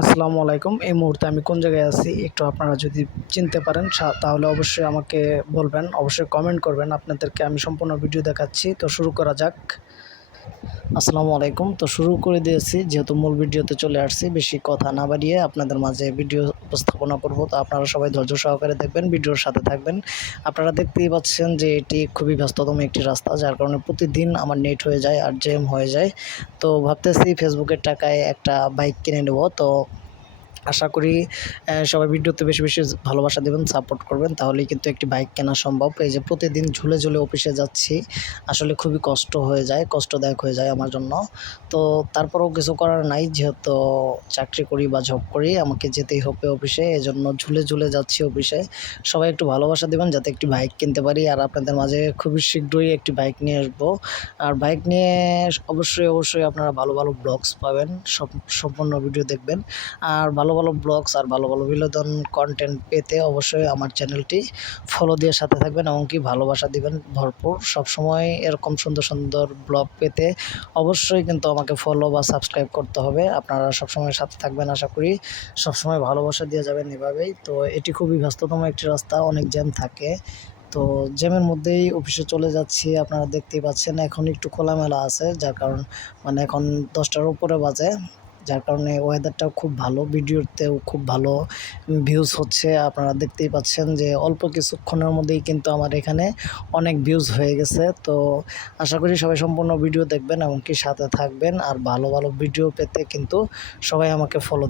আসসালামু আলাইকুম। এই মুহূর্তে আমি কোন জায়গায় আছি একটু আপনারা যদি চিনতে পারেন তাহলে অবশ্যই আমাকে বলবেন, অবশ্যই কমেন্ট করবেন। আপনাদেরকে আমি সম্পূর্ণ ভিডিও দেখাচ্ছি। তো শুরু করা যাক। আসসালামু আলাইকুম। তো শুরু করে দিয়েছি, যেহেতু মূল ভিডিওতে চলে আসছি, বেশি কথা না বাড়িয়ে আপনাদের মাঝে ভিডিও উপস্থাপনা করব। তো আপনারা সবাই ধৈর্য সহকারে দেখবেন, ভিডিওর সাথে থাকবেন। আপনারা দেখতেই পাচ্ছেন যে এটি খুবই ব্যস্ততম একটি রাস্তা, যার কারণে প্রতিদিন আমার নেট হয়ে যায় আর জ্যাম হয়ে যায়। তো ভাবতেছি ফেসবুকের টাকায় একটা বাইক কিনে নেব। তো আশা করি সবাই ভিডিওতে বেশি বেশি ভালোবাসা দেবেন, সাপোর্ট করবেন, তাহলেই কিন্তু একটি বাইক কেনা সম্ভব। এই যে প্রতিদিন ঝুলে ঝুলে অফিসে যাচ্ছি, আসলে খুবই কষ্ট হয়ে যায়, কষ্টদায়ক হয়ে যায় আমার জন্য। তো তারপরেও কিছু করার নাই, যেহেতু চাকরি করি বা জব করি, আমাকে যেতেই হবে অফিসে, এজন্য ঝুলে ঝুলে যাচ্ছি অফিসে। সবাই একটু ভালোবাসা দেবেন যাতে একটি বাইক কিনতে পারি, আর আপনাদের মাঝে খুবই শীঘ্রই একটি বাইক নিয়ে আসবো। আর বাইক নিয়ে অবশ্যই আপনারা ভালো ভালো ব্লগস পাবেন, সম্পূর্ণ ভিডিও দেখবেন। আর ভালো ভালো ব্লগস আর ভালো ভালো বিনোদন কন্টেন্ট পেতে অবশ্যই আমার চ্যানেলটি ফলো দিয়ে সাথে থাকবেন, এমনকি ভালোবাসা দিবেন ভরপুর। সবসময় এরকম সুন্দর সুন্দর ব্লগ পেতে অবশ্যই কিন্তু আমাকে ফলো বা সাবস্ক্রাইব করতে হবে। আপনারা সবসময় সাথে থাকবেন, আশা করি সবসময় ভালোবাসা দিয়ে যাবেন এভাবেই। তো এটি খুবই ব্যস্ততম একটি রাস্তা, অনেক জ্যাম থাকে। তো জ্যামের মধ্যেই অফিসে চলে যাচ্ছি, আপনারা দেখতেই পাচ্ছেন। এখন একটু খোলামেলা আছে, যার কারণ এখন 10টার উপরে বাজে, যার কারণে ওয়েদারটাও খুব ভালো, ভিডিওতেও খুব ভালো ভিউজ হচ্ছে। আপনারা দেখতেই পাচ্ছেন যে অল্প কিছুক্ষণের মধ্যেই কিন্তু আমার এখানে অনেক ভিউজ হয়ে গেছে। তো আশা করি সবাই সম্পূর্ণ ভিডিও দেখবেন, এমনকি সাথে থাকবেন। আর ভালো ভালো ভিডিও পেতে কিন্তু সবাই আমাকে ফলো